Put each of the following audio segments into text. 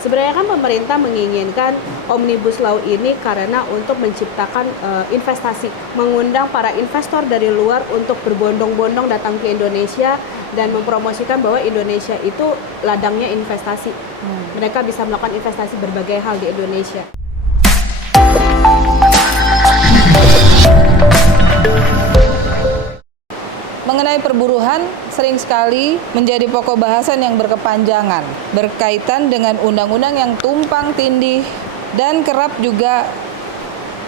Sebenarnya kan pemerintah menginginkan Omnibus Law ini karena untuk menciptakan investasi, mengundang para investor dari luar untuk berbondong-bondong datang ke Indonesia dan mempromosikan bahwa Indonesia itu ladangnya investasi. Mereka bisa melakukan investasi berbagai hal di Indonesia. Mengenai perburuhan, sering sekali menjadi pokok bahasan yang berkepanjangan, berkaitan dengan undang-undang yang tumpang tindih dan kerap juga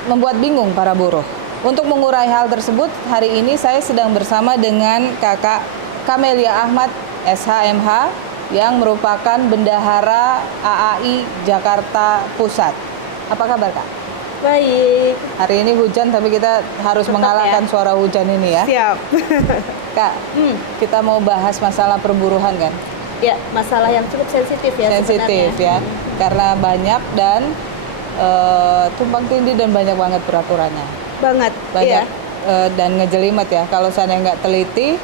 membuat bingung para buruh. Untuk mengurai hal tersebut, hari ini saya sedang bersama dengan Kakak Kamelia Ahmad, SHMH, yang merupakan Bendahara AAI Jakarta Pusat. Apa kabar, Kak? Baik. Hari ini hujan, tapi kita harus Tetap mengalahkan ya. suara hujan ini ya. Siap. Kak, kita mau bahas masalah perburuhan kan? Ya, masalah yang cukup sensitif ya Sensitif sebenarnya. ya, karena banyak dan tumpang tindih dan banyak banget peraturannya. Banget. Banyak Iya. dan ngejelimet ya. Kalau saya nggak teliti,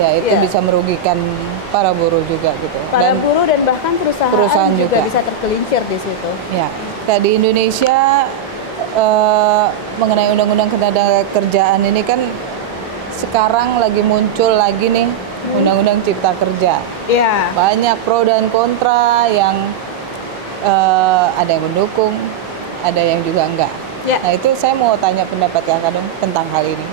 ya itu Iya. bisa merugikan para buruh juga gitu. Para Dan buruh dan bahkan perusahaan juga juga bisa tergelincir di situ. ya, di Indonesia mengenai undang-undang ketenaga kerjaan ini kan sekarang lagi muncul lagi nih undang-undang cipta kerja. Iya. Banyak pro dan kontra yang ada yang mendukung, ada yang juga enggak. Ya. Nah itu saya mau tanya pendapat Kakak dong tentang hal ini.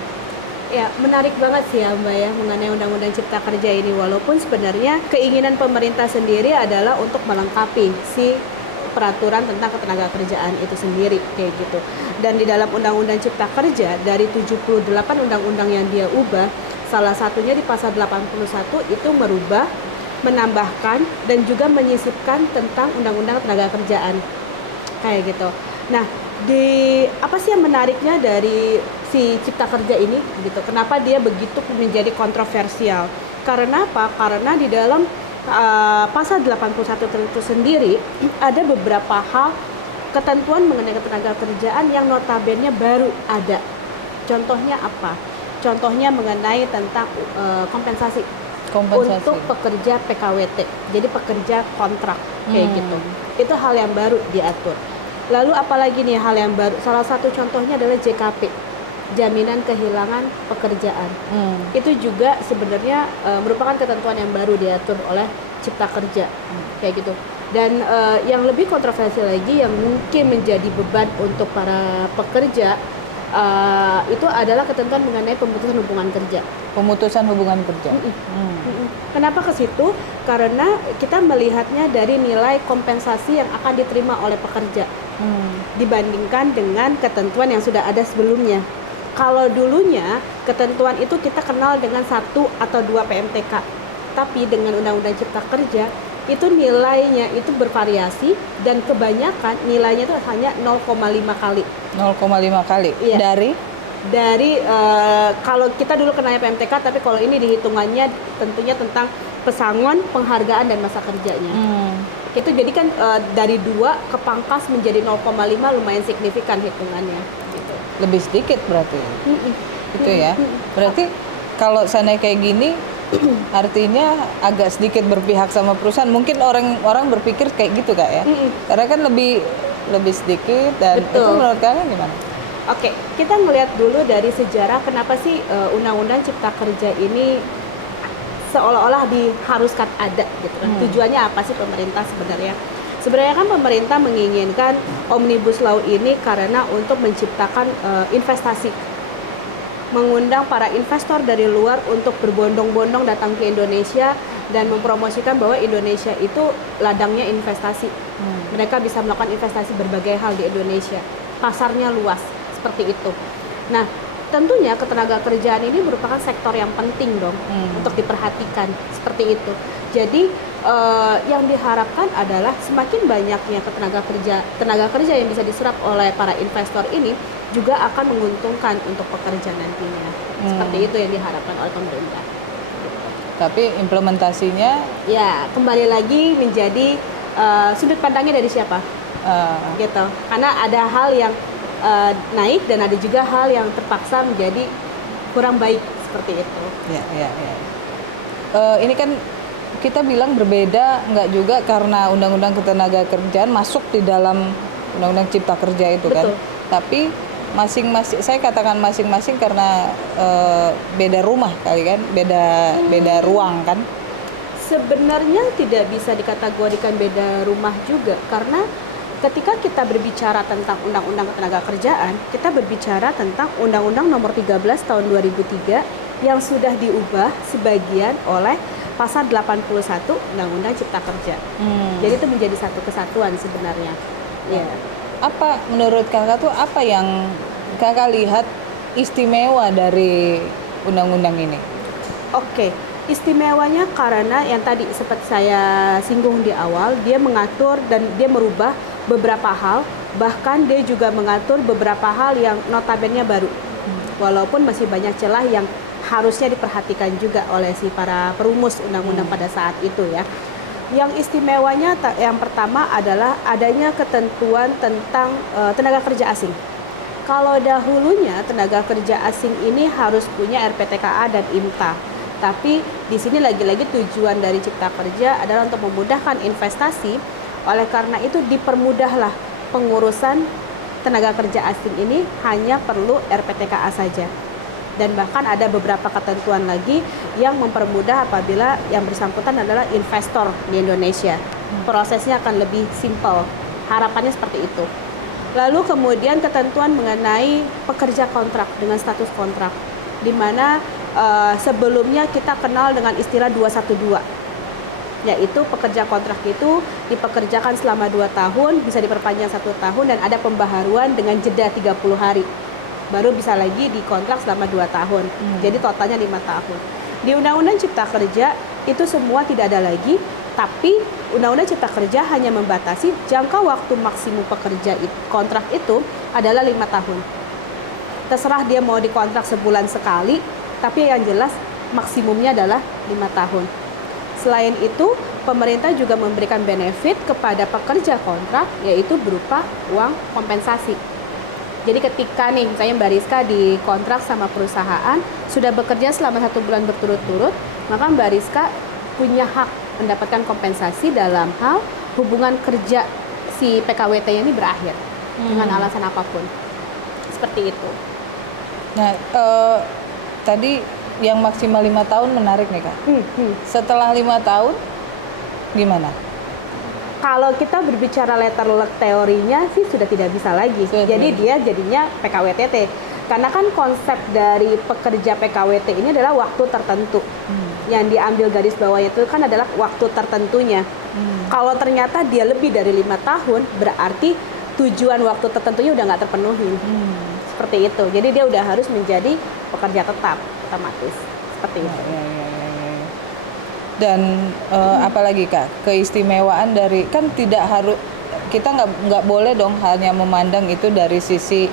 Ya, menarik banget sih ya Mbak ya mengenai Undang-Undang Cipta Kerja ini, walaupun sebenarnya keinginan pemerintah sendiri adalah untuk melengkapi si peraturan tentang ketenaga kerjaan itu sendiri kayak gitu. Dan di dalam Undang-Undang Cipta Kerja dari 78 undang-undang yang dia ubah, salah satunya di pasal 81 itu merubah, menambahkan dan juga menyisipkan tentang Undang-Undang Ketenaga Kerjaan kayak gitu. Nah, apa sih yang menariknya dari si Cipta Kerja ini gitu? Kenapa dia begitu menjadi kontroversial? Karena apa? Karena di dalam pasal 81 itu sendiri ada beberapa hal ketentuan mengenai ketenaga kerjaan yang notabene baru ada. Contohnya apa? Contohnya mengenai tentang kompensasi untuk pekerja PKWT, jadi pekerja kontrak kayak gitu. Itu hal yang baru diatur. Lalu apalagi nih hal yang baru? Salah satu contohnya adalah JKP, jaminan kehilangan pekerjaan. Itu juga sebenarnya merupakan ketentuan yang baru diatur oleh Cipta Kerja kayak gitu. Dan yang lebih kontroversial lagi yang mungkin menjadi beban untuk para pekerja itu adalah ketentuan mengenai pemutusan hubungan kerja. Pemutusan hubungan kerja. Kenapa ke situ? Karena kita melihatnya dari nilai kompensasi yang akan diterima oleh pekerja dibandingkan dengan ketentuan yang sudah ada sebelumnya. Kalau dulunya ketentuan itu kita kenal dengan 1 atau 2 PMTK, tapi dengan Undang-Undang Cipta Kerja itu nilainya itu bervariasi dan kebanyakan nilainya itu hanya 0,5 kali. 0,5 kali. Iya. Dari kalau kita dulu kenalnya PMTK, tapi kalau ini dihitungannya tentunya tentang pesangon, penghargaan dan masa kerjanya. Itu jadi kan dari 2 kepangkas menjadi 0,5 lumayan signifikan hitungannya gitu. lebih sedikit berarti. Itu ya. Berarti kalau sana kayak gini artinya agak sedikit berpihak sama perusahaan. Mungkin orang berpikir kayak gitu Kak ya. Karena kan lebih sedikit dan Betul. itu menurut Kakak gimana? Oke, kita ngelihat dulu dari sejarah kenapa sih Undang-Undang Cipta Kerja ini seolah-olah diharuskan ada gitu kan. Tujuannya apa sih pemerintah sebenarnya? Sebenarnya kan pemerintah menginginkan Omnibus Law ini karena untuk menciptakan investasi, mengundang para investor dari luar untuk berbondong-bondong datang ke Indonesia dan mempromosikan bahwa Indonesia itu ladangnya investasi. Mereka bisa melakukan investasi berbagai hal di Indonesia. Pasarnya luas, seperti itu. Nah, tentunya ketenaga kerjaan ini merupakan sektor yang penting dong untuk diperhatikan, seperti itu. Jadi yang diharapkan adalah semakin banyaknya tenaga kerja yang bisa diserap oleh para investor ini juga akan menguntungkan untuk pekerja nantinya. Seperti itu yang diharapkan oleh pemerintah. Tapi implementasinya Ya, kembali lagi menjadi sudut pandangnya dari siapa, gitu. Karena ada hal yang naik dan ada juga hal yang terpaksa menjadi kurang baik seperti itu. ya. Ini kan kita bilang berbeda nggak juga karena Undang-Undang Ketenagakerjaan masuk di dalam Undang-Undang Cipta Kerja itu kan. Betul. Tapi masing-masing, saya katakan masing-masing karena beda rumah kali kan, beda ruang kan. Sebenarnya tidak bisa dikategorikan beda rumah juga, karena ketika kita berbicara tentang Undang-Undang Ketenagakerjaan, kita berbicara tentang Undang-Undang Nomor 13 Tahun 2003 yang sudah diubah sebagian oleh Pasal 81 Undang-Undang Cipta Kerja. Jadi itu menjadi satu kesatuan sebenarnya. Ya. Apa menurut kakak tuh apa yang kakak lihat istimewa dari undang-undang ini? Oke, istimewanya karena yang tadi seperti saya singgung di awal, dia mengatur dan dia merubah beberapa hal, bahkan dia juga mengatur beberapa hal yang notabene baru. Walaupun masih banyak celah yang harusnya diperhatikan juga oleh si para perumus undang-undang pada saat itu ya. Yang istimewanya yang pertama adalah adanya ketentuan tentang tenaga kerja asing. Kalau dahulunya tenaga kerja asing ini harus punya RPTKA dan IMTA. Tapi di sini lagi-lagi tujuan dari Cipta Kerja adalah untuk memudahkan investasi. Oleh karena itu dipermudahlah pengurusan tenaga kerja asing ini hanya perlu RPTKA saja. Dan bahkan ada beberapa ketentuan lagi yang mempermudah apabila yang bersangkutan adalah investor di Indonesia. Prosesnya akan lebih simpel. Harapannya seperti itu. Lalu kemudian ketentuan mengenai pekerja kontrak dengan status kontrak, di mana sebelumnya kita kenal dengan istilah 212, yaitu pekerja kontrak itu dipekerjakan selama 2 tahun, bisa diperpanjang 1 tahun, dan ada pembaharuan dengan jeda 30 hari. Baru bisa lagi dikontrak selama 2 tahun. Jadi totalnya 5 tahun. Di Undang-Undang Cipta Kerja itu semua tidak ada lagi, tapi Undang-Undang Cipta Kerja hanya membatasi jangka waktu maksimum pekerja kontrak itu adalah 5 tahun. Terserah dia mau dikontrak sebulan sekali, tapi yang jelas maksimumnya adalah 5 tahun. Selain itu, pemerintah juga memberikan benefit kepada pekerja kontrak, yaitu berupa uang kompensasi. Jadi ketika nih, misalnya Mbak Rizka dikontrak sama perusahaan, sudah bekerja selama 1 bulan berturut-turut, maka Mbak Rizka punya hak mendapatkan kompensasi dalam hal hubungan kerja si PKWT ini berakhir dengan alasan apapun. Seperti itu. Nah, tadi yang maksimal 5 tahun menarik nih Kak. Setelah 5 tahun, gimana? Kalau kita berbicara letter luck teorinya sih sudah tidak bisa lagi. Jadi dia jadinya PKWTT. Karena kan konsep dari pekerja PKWT ini adalah waktu tertentu. Yang diambil garis bawahnya itu kan adalah waktu tertentunya. Kalau ternyata dia lebih dari 5 tahun, berarti tujuan waktu tertentunya udah nggak terpenuhi. Seperti itu. Jadi dia udah harus menjadi pekerja tetap otomatis. Seperti itu. Dan apalagi Kak, keistimewaan dari, kan tidak harus, kita nggak boleh dong hanya memandang itu dari sisi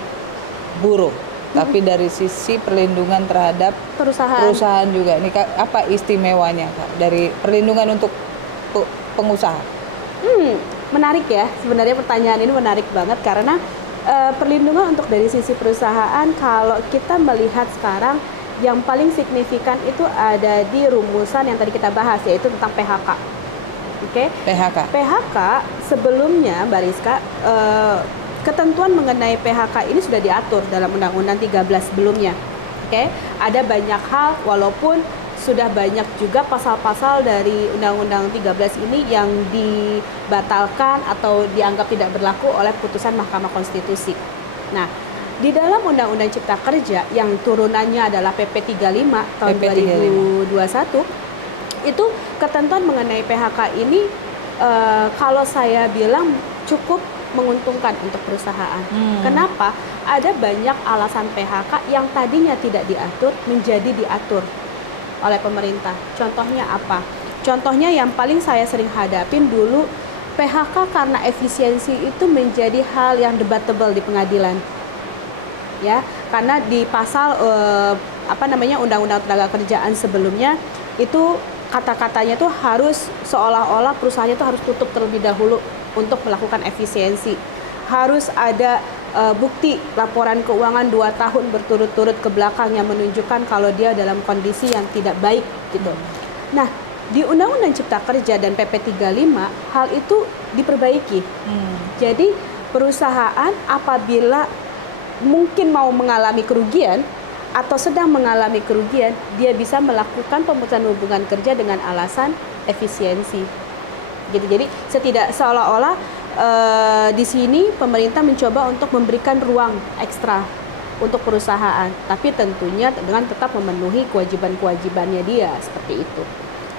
buruh, tapi dari sisi perlindungan terhadap perusahaan juga. Ini Kak, apa istimewanya Kak dari perlindungan untuk pengusaha? Menarik ya, sebenarnya pertanyaan ini menarik banget karena perlindungan untuk dari sisi perusahaan, kalau kita melihat sekarang yang paling signifikan itu ada di rumusan yang tadi kita bahas, yaitu tentang PHK. Oke? PHK sebelumnya Mbak Rizka, ketentuan mengenai PHK ini sudah diatur dalam Undang-Undang 13 sebelumnya. Oke? Ada banyak hal, walaupun sudah banyak juga pasal-pasal dari Undang-Undang 13 ini yang dibatalkan atau dianggap tidak berlaku oleh putusan Mahkamah Konstitusi. Nah, di dalam Undang-Undang Cipta Kerja yang turunannya adalah PP 35 tahun 2021, itu ketentuan mengenai PHK ini kalau saya bilang cukup menguntungkan untuk perusahaan. Kenapa? Ada banyak alasan PHK yang tadinya tidak diatur menjadi diatur oleh pemerintah. Contohnya apa? Contohnya yang paling saya sering hadapin dulu, PHK karena efisiensi itu menjadi hal yang debatable di pengadilan. Ya, karena di pasal Undang-Undang Tenaga Kerjaan sebelumnya itu kata-katanya tuh harus seolah-olah perusahaannya tuh harus tutup terlebih dahulu untuk melakukan efisiensi. Harus ada bukti laporan keuangan 2 tahun berturut-turut ke belakang yang menunjukkan kalau dia dalam kondisi yang tidak baik gitu. Nah, Di Undang-Undang Cipta Kerja dan PP 35 hal itu diperbaiki. Jadi perusahaan apabila mungkin mau mengalami kerugian atau sedang mengalami kerugian, dia bisa melakukan pemutusan hubungan kerja dengan alasan efisiensi. Gitu. Jadi seolah-olah di sini pemerintah mencoba untuk memberikan ruang ekstra untuk perusahaan, tapi tentunya dengan tetap memenuhi kewajiban-kewajibannya dia seperti itu.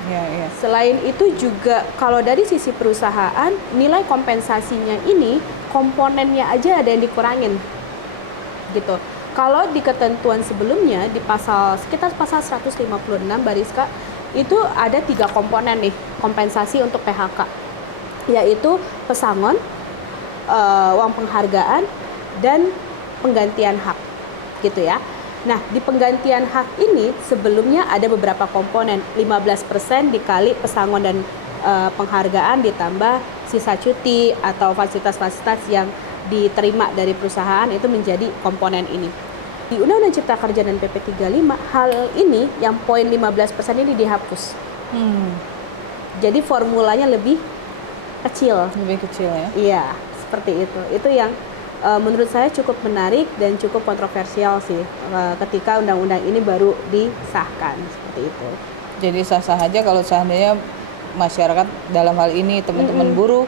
Ya. Selain itu juga kalau dari sisi perusahaan, nilai kompensasinya ini komponennya aja ada yang dikurangin, gitu. Kalau di ketentuan sebelumnya di sekitar pasal 156 Bariska itu ada 3 komponen nih kompensasi untuk PHK, yaitu pesangon, uang penghargaan, dan penggantian hak, gitu ya. Nah, di penggantian hak ini sebelumnya ada beberapa komponen, 15% dikali pesangon dan penghargaan ditambah sisa cuti atau fasilitas-fasilitas yang diterima dari perusahaan, itu menjadi komponen ini. Di Undang-Undang Cipta Kerja dan PP 35 hal ini yang poin 15% ini dihapus. Jadi formulanya lebih kecil. Lebih kecil ya. Iya, seperti itu. Itu yang menurut saya cukup menarik dan cukup kontroversial sih ketika undang-undang ini baru disahkan seperti itu. Jadi sah-sah aja kalau seandainya masyarakat dalam hal ini teman-teman buruh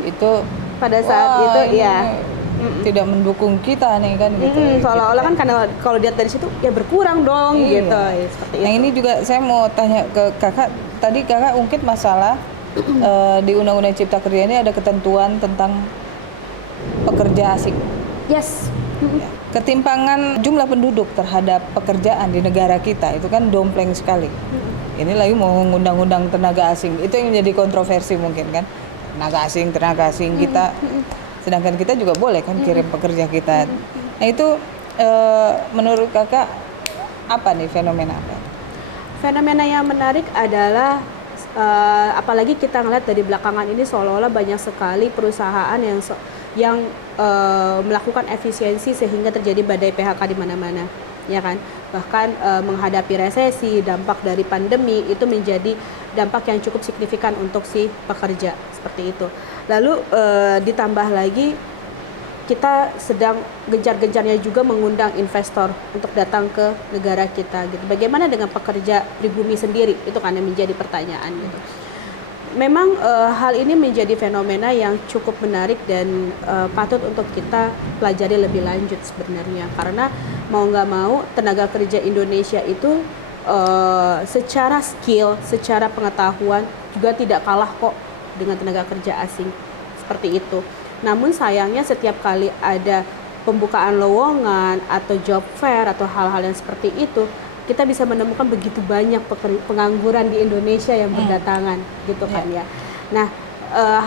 itu pada saat itu ya tidak mendukung kita nih kan gitu. Seolah-olah kan karena kalau lihat dari situ ya berkurang dong gitu ya, seperti nah itu. ini juga saya mau tanya ke kakak, tadi kakak ungkit masalah di Undang-Undang Cipta Kerja ini ada ketentuan tentang pekerja asing. Yes. Ya. Ketimpangan jumlah penduduk terhadap pekerjaan di negara kita itu kan dompleng sekali. Ini lagi mau undang-undang tenaga asing, itu yang menjadi kontroversi mungkin kan, tenaga asing kita, sedangkan kita juga boleh kan kirim pekerja kita. Nah itu menurut kakak apa nih fenomena apa? Fenomena yang menarik adalah apalagi kita ngeliat dari belakangan ini seolah-olah banyak sekali perusahaan yang melakukan efisiensi sehingga terjadi badai PHK di mana-mana, ya kan? Bahkan menghadapi resesi, dampak dari pandemi itu menjadi dampak yang cukup signifikan untuk si pekerja seperti itu. Lalu ditambah lagi kita sedang gencar-gencarnya juga mengundang investor untuk datang ke negara kita gitu. Bagaimana dengan pekerja pribumi sendiri? Itu kan yang menjadi pertanyaan gitu. Memang hal ini menjadi fenomena yang cukup menarik dan patut untuk kita pelajari lebih lanjut sebenarnya, karena mau nggak mau tenaga kerja Indonesia itu secara skill, secara pengetahuan juga tidak kalah kok dengan tenaga kerja asing seperti itu. Namun sayangnya setiap kali ada pembukaan lowongan atau job fair atau hal-hal yang seperti itu, kita bisa menemukan begitu banyak pengangguran di Indonesia yang berdatangan gitu kan ya. Nah,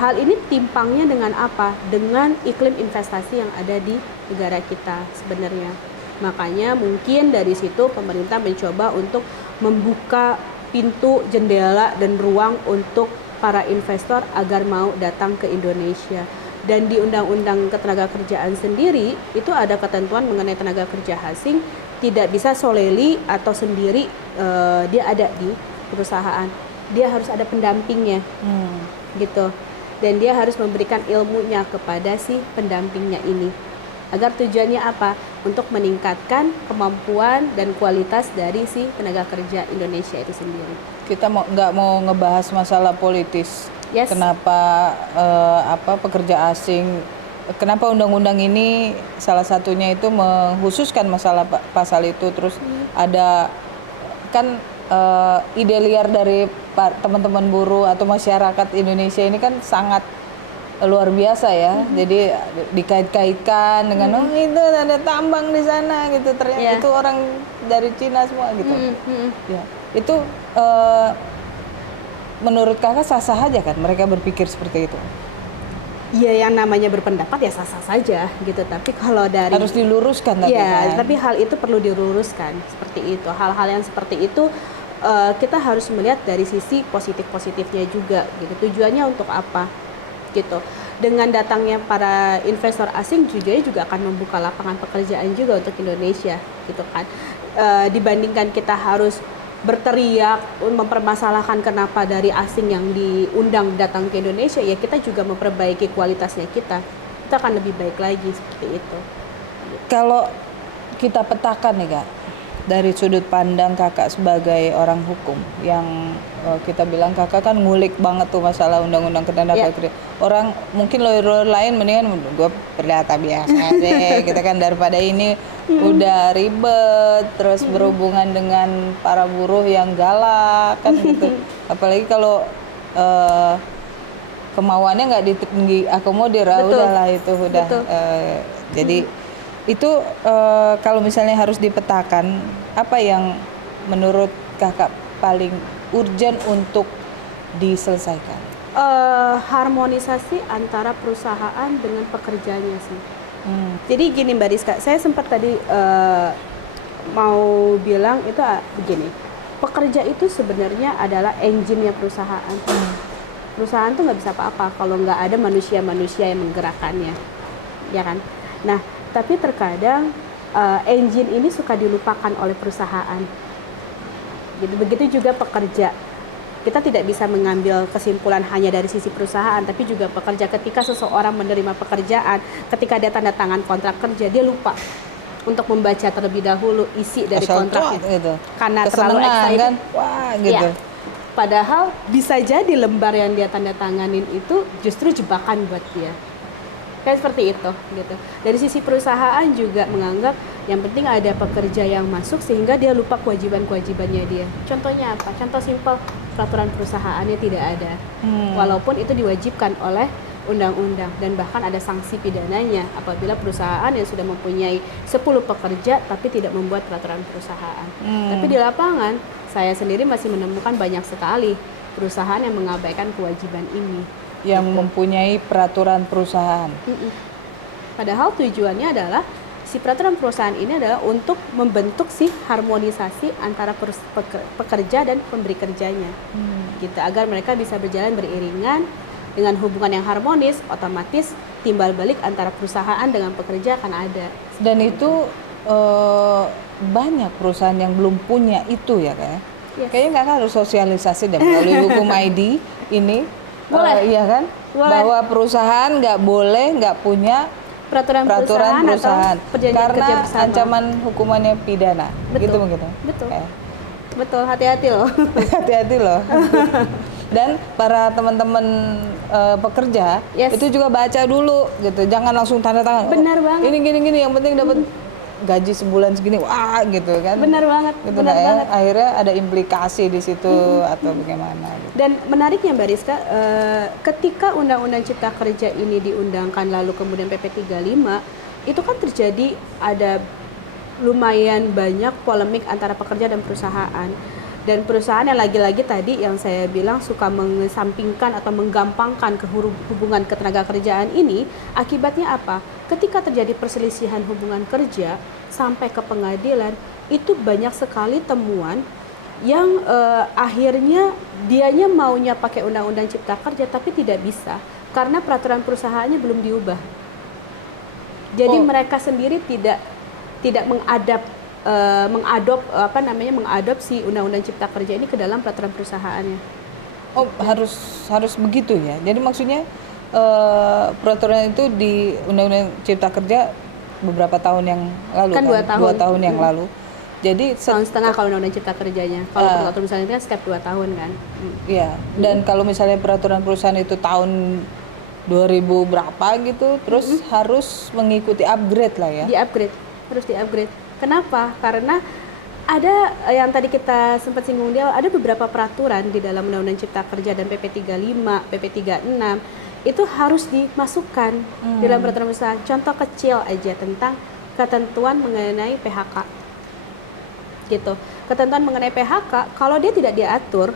hal ini timpangnya dengan apa? Dengan iklim investasi yang ada di negara kita sebenarnya. Makanya mungkin dari situ pemerintah mencoba untuk membuka pintu, jendela dan ruang untuk para investor agar mau datang ke Indonesia. Dan di Undang-Undang Ketenagakerjaan sendiri itu ada ketentuan mengenai tenaga kerja asing tidak bisa solely atau sendiri dia ada di perusahaan, dia harus ada pendampingnya gitu, dan dia harus memberikan ilmunya kepada si pendampingnya ini agar tujuannya apa? Untuk meningkatkan kemampuan dan kualitas dari si tenaga kerja Indonesia itu sendiri. Kita nggak mau ngebahas masalah politis. Yes. Kenapa pekerja asing? Kenapa undang-undang ini salah satunya itu mengkhususkan masalah pasal itu, terus ada kan ide liar dari teman-teman buruh atau masyarakat Indonesia ini kan sangat luar biasa ya. Jadi dikait-kaitkan dengan itu ada tambang di sana gitu, ternyata itu orang dari Cina semua gitu. Ya, itu menurut kakak sah-sah aja kan mereka berpikir seperti itu? Ya, yang namanya berpendapat ya sah-sah saja gitu. Tapi kalau dari harus diluruskan tapi ya, kan. tapi hal itu perlu diluruskan seperti itu. Hal-hal yang seperti itu kita harus melihat dari sisi positif-positifnya juga gitu. Tujuannya untuk apa gitu. Dengan datangnya para investor asing juga akan membuka lapangan pekerjaan juga untuk Indonesia gitu kan. Dibandingkan kita harus berteriak mempermasalahkan kenapa dari asing yang diundang datang ke Indonesia, ya kita juga memperbaiki kualitasnya kita akan lebih baik lagi seperti itu. Kalau kita petakan nih Kak, dari sudut pandang Kakak sebagai orang hukum yang kita bilang Kakak kan ngulik banget tuh masalah undang-undang ketenagakerjaan. Orang mungkin lawyer lain mendingan gue perdata biasa deh kita kan, daripada ini udah ribet terus berhubungan dengan para buruh yang galak kan gitu. Apalagi kalau kemauannya nggak diakomodir, udahlah itu udah. Jadi itu kalau misalnya harus dipetakan, apa yang menurut Kakak paling urgent untuk diselesaikan? Harmonisasi antara perusahaan dengan pekerjanya sih. Jadi gini Mbak Rizka, saya sempat tadi mau bilang itu begini, pekerja itu sebenarnya adalah engine-nya perusahaan. Perusahaan tuh nggak bisa apa-apa kalau nggak ada manusia-manusia yang menggerakkannya, ya kan? Nah, tapi terkadang engine ini suka dilupakan oleh perusahaan. Gitu, begitu juga pekerja. Kita tidak bisa mengambil kesimpulan hanya dari sisi perusahaan, tapi juga pekerja. Ketika seseorang menerima pekerjaan, ketika dia tanda tangan kontrak kerja, dia lupa untuk membaca terlebih dahulu isi dari kontraknya. Gitu. Karena terlalu excited. Kan? Wah, gitu. Ya. Padahal bisa jadi lembar yang dia tanda tanganin itu justru jebakan buat dia. Kayak seperti itu gitu. Dari sisi perusahaan juga menganggap yang penting ada pekerja yang masuk sehingga dia lupa kewajiban-kewajibannya dia. Contohnya apa? Contoh simpel, peraturan perusahaannya tidak ada. Walaupun itu diwajibkan oleh undang-undang dan bahkan ada sanksi pidananya apabila perusahaan yang sudah mempunyai 10 pekerja tapi tidak membuat peraturan perusahaan. Tapi di lapangan saya sendiri masih menemukan banyak sekali perusahaan yang mengabaikan kewajiban ini. Yang mempunyai peraturan perusahaan. Padahal tujuannya adalah si peraturan perusahaan ini adalah untuk membentuk si harmonisasi antara pekerja dan pemberi kerjanya, gitu, agar mereka bisa berjalan beriringan dengan hubungan yang harmonis. Otomatis timbal balik antara perusahaan dengan pekerja akan ada. Dan itu banyak perusahaan yang belum punya itu ya Kak. Yes. Kayaknya Kakak harus sosialisasi deh melalui hukum ID ini. Boleh. Iya kan? Boleh. Bahwa perusahaan nggak boleh nggak punya peraturan perusahaan karena ancaman hukumannya pidana. Betul. Gitu begitu. Betul. Betul, hati-hati loh. Hati-hati loh. Dan para teman-teman pekerja itu juga baca dulu gitu. Jangan langsung tanda tangan. Benar banget. Ini gini-gini yang penting dapat gaji sebulan segini, wah gitu kan. Benar banget. Gitu benar banget. Akhirnya ada implikasi di situ atau bagaimana gitu. Dan menariknya Mbak Rizka, ketika Undang-Undang Cipta Kerja ini diundangkan lalu kemudian PP 35, itu kan terjadi ada lumayan banyak polemik antara pekerja dan perusahaan. Dan perusahaan yang lagi-lagi tadi yang saya bilang suka mengesampingkan atau menggampangkan hubungan ketenagakerjaan ini, akibatnya apa? Ketika terjadi perselisihan hubungan kerja sampai ke pengadilan, itu banyak sekali temuan yang akhirnya dianya maunya pakai Undang-Undang Cipta Kerja tapi tidak bisa karena peraturan perusahaannya belum diubah. Jadi mereka sendiri tidak mengadopsi Undang-Undang Cipta Kerja ini ke dalam peraturan perusahaannya. Oh, harus begitu ya. Jadi maksudnya peraturan itu di Undang-Undang Cipta Kerja beberapa tahun yang lalu kan? 2 tahun yang lalu. Jadi setahun setengah kalau Undang-Undang Cipta Kerjanya. Kalau peraturan perusahaan itu kan setiap 2 tahun kan. Iya. Dan kalau misalnya peraturan perusahaan itu tahun 2000 berapa gitu, terus harus mengikuti upgrade lah ya. Harus di-upgrade. Kenapa? Karena ada yang tadi kita sempat singgung dia, ada beberapa peraturan di dalam Undang-Undang Cipta Kerja dan PP 35, PP 36 itu harus dimasukkan di dalam peraturan perusahaan. Contoh kecil aja tentang ketentuan mengenai PHK. Gitu. Ketentuan mengenai PHK kalau dia tidak diatur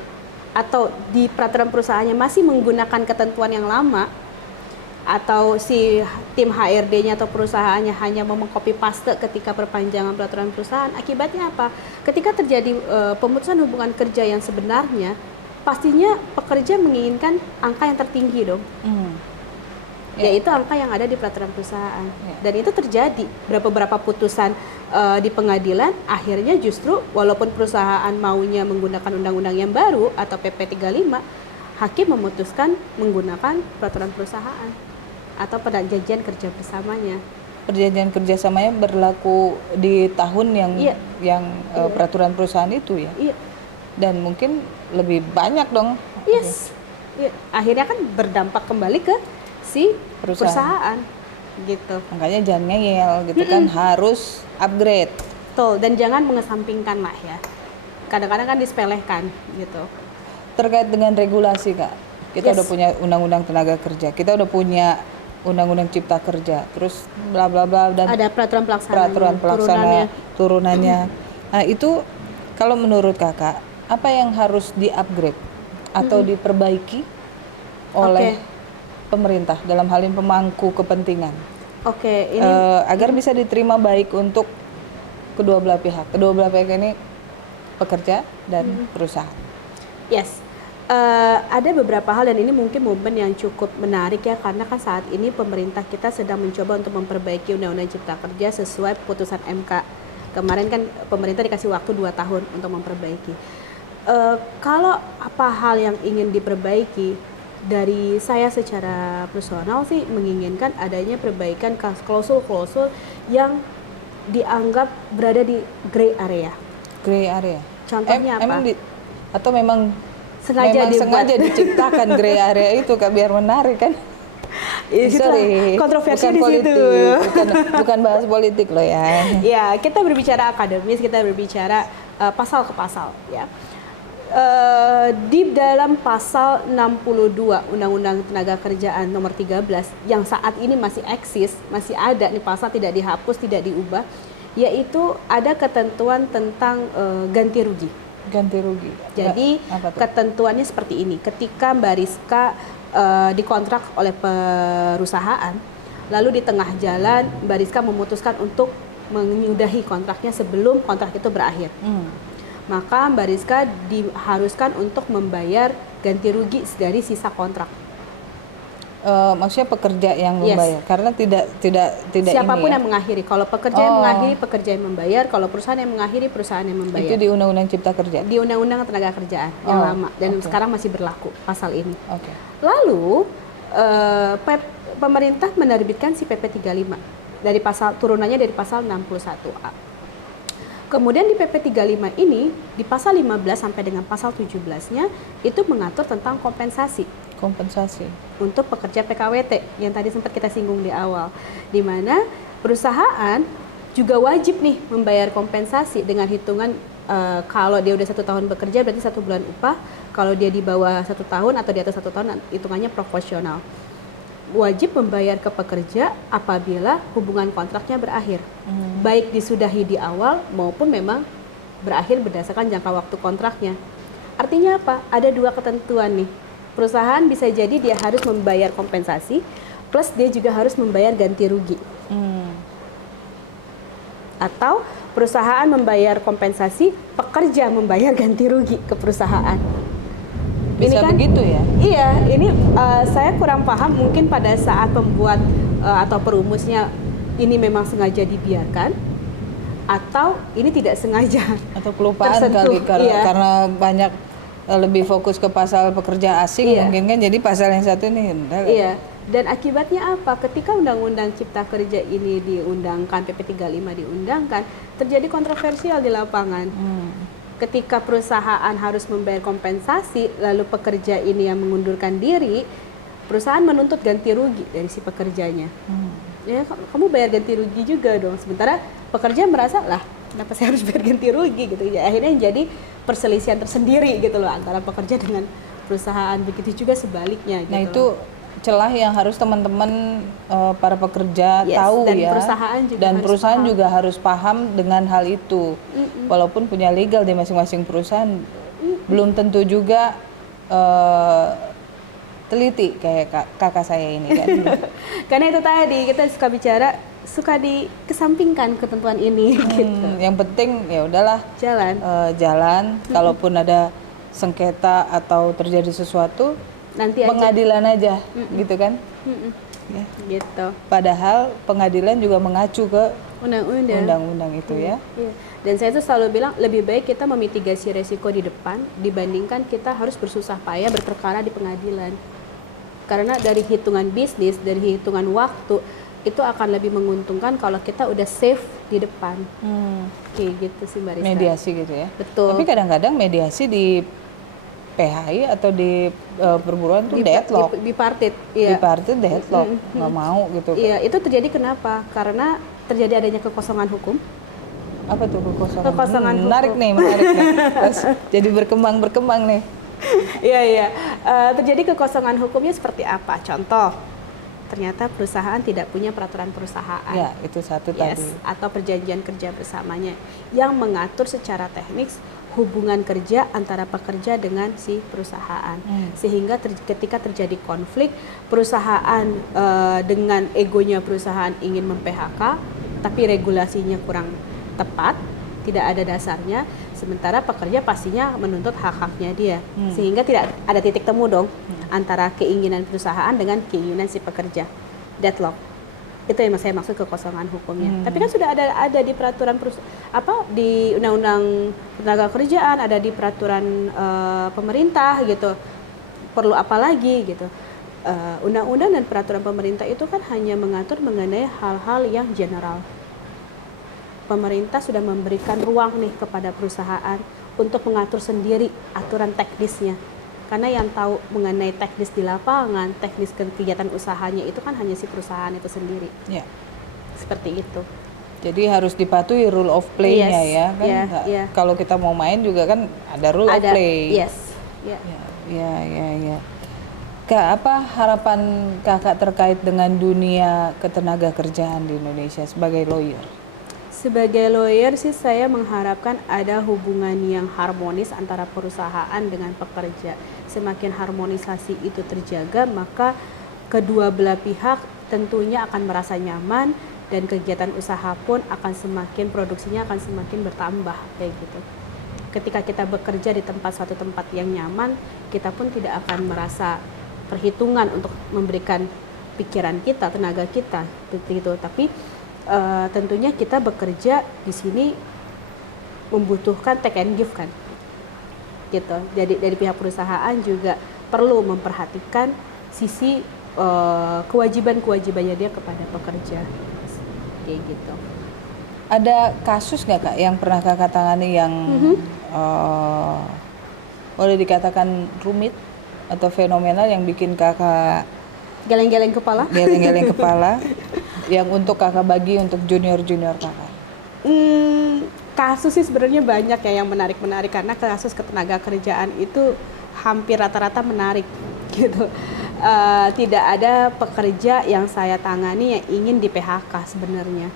atau di peraturan perusahaannya masih menggunakan ketentuan yang lama, atau si tim HRD-nya atau perusahaannya hanya mau mengcopy paste ketika perpanjangan peraturan perusahaan, akibatnya apa? Ketika terjadi pemutusan hubungan kerja yang sebenarnya, pastinya pekerja menginginkan angka yang tertinggi dong. yaitu angka yang ada di peraturan perusahaan. Ya. Dan itu terjadi beberapa putusan di pengadilan, akhirnya justru walaupun perusahaan maunya menggunakan undang-undang yang baru atau PP 35, hakim memutuskan menggunakan peraturan perusahaan atau perjanjian kerja bersamanya. Perjanjian kerjasamanya berlaku di tahun yang peraturan perusahaan itu ya. Iya. Dan mungkin lebih banyak dong. Yes. Iya. Akhirnya kan berdampak kembali ke si perusahaan. Gitu. Makanya jangan ngeyel gitu kan, harus upgrade. Betul, dan jangan mengesampingkan lah ya. Kadang-kadang kan disepelekan gitu. Terkait dengan regulasi Kak, kita Yes. udah punya undang-undang tenaga kerja, kita udah punya undang-undang cipta kerja, terus bla bla bla, dan Ada peraturan peraturan pelaksana turunannya. Mm-hmm. Nah itu kalau menurut Kakak, apa yang harus di-upgrade atau diperbaiki oleh pemerintah dalam hal ini pemangku kepentingan? Oke, ini agar bisa diterima baik untuk kedua belah pihak. Kedua belah pihak ini pekerja dan perusahaan. yes. Ada beberapa hal, dan ini mungkin momen yang cukup menarik ya, karena kan saat ini pemerintah kita sedang mencoba untuk memperbaiki Undang-Undang Cipta Kerja sesuai putusan MK. Kemarin kan pemerintah dikasih waktu 2 tahun untuk memperbaiki. Kalau apa hal yang ingin diperbaiki, dari saya secara personal sih menginginkan adanya perbaikan klausul-klausul yang dianggap berada di gray area. Gray area. Contohnya apa? Atau memang Sengaja dibuat. sengaja diciptakan gray area itu Kak, biar menarik kan? Sorry, kontroversi bukan di politik, situ. bukan bahas politik loh ya. Ya, kita berbicara akademis, kita berbicara pasal ke pasal ya. Di dalam pasal 62 Undang-Undang Tenaga Kerjaan nomor 13 yang saat ini masih eksis, masih ada nih pasal, tidak dihapus, tidak diubah, yaitu ada ketentuan tentang ganti rugi. Ganti rugi. Jadi ketentuannya seperti ini, ketika Mbak Rizka dikontrak oleh perusahaan, lalu di tengah jalan Mbak Rizka memutuskan untuk menyudahi kontraknya sebelum kontrak itu berakhir, maka Mbak Rizka diharuskan untuk membayar ganti rugi dari sisa kontrak. Maksudnya pekerja yang membayar, karena tidak siapapun ini ya? yang mengakhiri. Kalau pekerja yang mengakhiri, pekerja yang membayar. Kalau perusahaan yang mengakhiri, perusahaan yang membayar. Itu di Undang-Undang Cipta Kerja? Di Undang-Undang Tenaga Kerjaan yang lama, dan sekarang masih berlaku pasal ini. Lalu pemerintah menerbitkan si PP 35 dari pasal turunannya dari pasal 61A. Kemudian di PP 35 ini di pasal 15 sampai dengan pasal 17-nya itu mengatur tentang kompensasi untuk pekerja PKWT yang tadi sempat kita singgung di awal, di mana perusahaan juga wajib nih membayar kompensasi dengan hitungan kalau dia udah 1 tahun bekerja berarti 1 bulan upah, kalau dia di bawah 1 tahun atau di atas 1 tahun hitungannya proporsional. Wajib membayar ke pekerja apabila hubungan kontraknya berakhir, baik disudahi di awal maupun memang berakhir berdasarkan jangka waktu kontraknya. Artinya apa? Ada 2 ketentuan nih. Perusahaan bisa jadi dia harus membayar kompensasi, plus dia juga harus membayar ganti rugi. Atau perusahaan membayar kompensasi, pekerja membayar ganti rugi ke perusahaan. Bisa ini kan, begitu ya? Iya, ini saya kurang paham, mungkin pada saat pembuat atau perumusnya ini memang sengaja dibiarkan, atau ini tidak sengaja. Atau kelupaan kali, karena banyak lebih fokus ke pasal pekerja asing, mungkin kan, jadi pasal yang satu ini. Iya, dan akibatnya apa? Ketika Undang-Undang Cipta Kerja ini diundangkan, PP 35 diundangkan, terjadi kontroversial di lapangan. Ketika perusahaan harus membayar kompensasi, lalu pekerja ini yang mengundurkan diri, perusahaan menuntut ganti rugi dari si pekerjanya. Ya, kamu bayar ganti rugi juga dong. Sementara pekerja merasa, lah kenapa saya harus bayar ganti rugi gitu ya. Akhirnya jadi perselisihan tersendiri gitu loh antara pekerja dengan perusahaan. Begitu juga sebaliknya gitu. Nah itu celah yang harus teman-teman para pekerja tahu dan ya. Perusahaan juga harus paham dengan hal itu. Walaupun punya legal di masing-masing perusahaan, belum tentu juga teliti kayak kakak saya ini kan. Karena itu tadi kita suka dikesampingkan ketentuan ini gitu. Yang penting ya udahlah jalan. Kalaupun ada sengketa atau terjadi sesuatu, nanti pengadilan aja gitu kan. Ya. Gitu. Padahal pengadilan juga mengacu ke Undang-undang. undang-undang itu ya. Iya. Dan saya tuh selalu bilang lebih baik kita memitigasi resiko di depan dibandingkan kita harus bersusah payah berperkara di pengadilan. Karena dari hitungan bisnis, dari hitungan waktu itu akan lebih menguntungkan kalau kita udah safe di depan. Kayak gitu sih Mbak Risa. Mediasi gitu ya. Betul. Tapi kadang-kadang mediasi di PHI atau di perburuan tuh deadlock. Bipartit. Di Iya. partit deadlock, nggak mau gitu. Iya, itu terjadi kenapa? Karena terjadi adanya kekosongan hukum. Apa tuh kekosongan? Kekosongan hukum. Menarik nih. Terus jadi berkembang nih. Iya. Terjadi kekosongan hukumnya seperti apa? Contoh, ternyata perusahaan tidak punya peraturan perusahaan. Ya, itu satu Yes, tadi. atau perjanjian kerja bersamanya yang mengatur secara teknis hubungan kerja antara pekerja dengan si perusahaan. Sehingga ketika terjadi konflik, perusahaan dengan egonya perusahaan ingin mem-PHK, tapi regulasinya kurang tepat, tidak ada dasarnya, sementara pekerja pastinya menuntut hak-haknya dia. Sehingga tidak ada titik temu dong antara keinginan perusahaan dengan keinginan si pekerja. Deadlock. Itu yang saya maksud kekosongan hukumnya. Tapi kan sudah ada di peraturan di Undang-Undang Ketenagakerjaan, ada di peraturan pemerintah gitu. Perlu apa lagi gitu? Undang-undang dan peraturan pemerintah itu kan hanya mengatur mengenai hal-hal yang general. Pemerintah sudah memberikan ruang nih kepada perusahaan untuk mengatur sendiri aturan teknisnya. Karena yang tahu mengenai teknis di lapangan, teknis kegiatan usahanya itu kan hanya si perusahaan itu sendiri. Ya. Seperti itu. Jadi harus dipatuhi rule of play-nya ya kan. Yeah. Kalau kita mau main juga kan ada rule of play. Yes. Yeah. Ya. Kak, apa harapan Kakak terkait dengan dunia ketenagakerjaan di Indonesia sebagai lawyer? Sebagai lawyer sih saya mengharapkan ada hubungan yang harmonis antara perusahaan dengan pekerja. Semakin harmonisasi itu terjaga, maka kedua belah pihak tentunya akan merasa nyaman dan kegiatan usaha pun akan semakin, produksinya akan semakin bertambah kayak gitu. Ketika kita bekerja di suatu tempat yang nyaman, kita pun tidak akan merasa perhitungan untuk memberikan pikiran kita, tenaga kita begitu. Tapi tentunya kita bekerja di sini membutuhkan take and give kan, gitu. Jadi dari pihak perusahaan juga perlu memperhatikan sisi kewajiban-kewajibannya dia kepada pekerja, kayak gitu. Ada kasus nggak Kak yang pernah Kakak tangani yang boleh dikatakan rumit atau fenomenal yang bikin Kakak Geleng-geleng kepala? Geleng-geleng kepala yang untuk Kakak bagi untuk junior-junior Kakak? Kasus sih sebenarnya banyak ya yang menarik-menarik, karena kasus ketenaga kerjaan itu hampir rata-rata menarik gitu. Tidak ada pekerja yang saya tangani yang ingin di PHK sebenarnya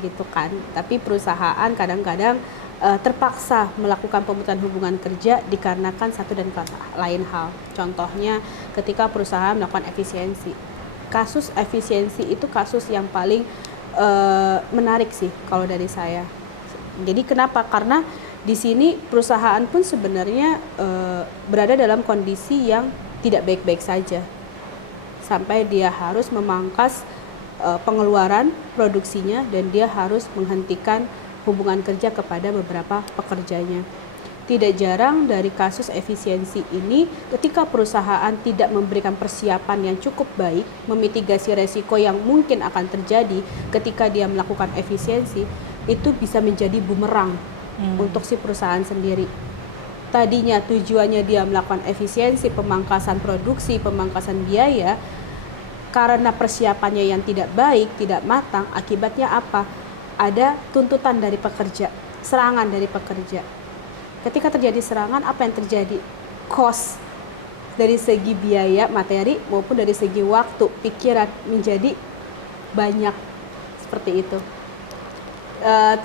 gitu kan. Tapi perusahaan kadang-kadang terpaksa melakukan pemutusan hubungan kerja dikarenakan satu dan lain hal. Contohnya ketika perusahaan melakukan efisiensi. Kasus efisiensi itu kasus yang paling menarik sih kalau dari saya. Jadi kenapa? Karena di sini perusahaan pun sebenarnya berada dalam kondisi yang tidak baik-baik saja. Sampai dia harus memangkas pengeluaran produksinya dan dia harus menghentikan hubungan kerja kepada beberapa pekerjanya. Tidak jarang dari kasus efisiensi ini, ketika perusahaan tidak memberikan persiapan yang cukup baik, memitigasi resiko yang mungkin akan terjadi ketika dia melakukan efisiensi, itu bisa menjadi bumerang untuk si perusahaan sendiri. Tadinya tujuannya dia melakukan efisiensi, pemangkasan produksi, pemangkasan biaya, karena persiapannya yang tidak baik, tidak matang, akibatnya apa? Ada tuntutan dari pekerja, serangan dari pekerja. Ketika terjadi serangan, apa yang terjadi? Cost dari segi biaya, materi, maupun dari segi waktu, pikiran menjadi banyak seperti itu.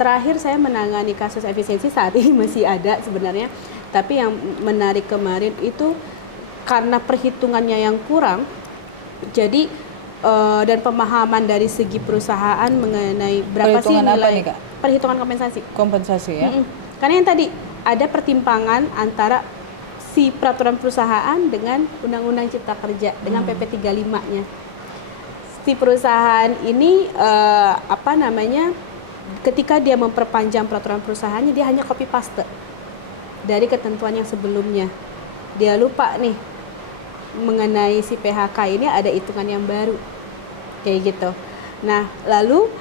Terakhir saya menangani kasus efisiensi, saat ini masih ada sebenarnya. Tapi yang menarik kemarin itu karena perhitungannya yang kurang, jadi dan pemahaman dari segi perusahaan mengenai berapa sih nilai apa nih, Kak? Perhitungan kompensasi. Kompensasi ya. Karena yang tadi ada pertimpangan antara si peraturan perusahaan dengan Undang-Undang Cipta Kerja dengan PP 35-nya. si perusahaan ini apa namanya, ketika dia memperpanjang peraturan perusahaannya, dia hanya copy paste dari ketentuan yang sebelumnya. Dia lupa nih mengenai si PHK ini ada hitungan yang baru kayak gitu. Nah, lalu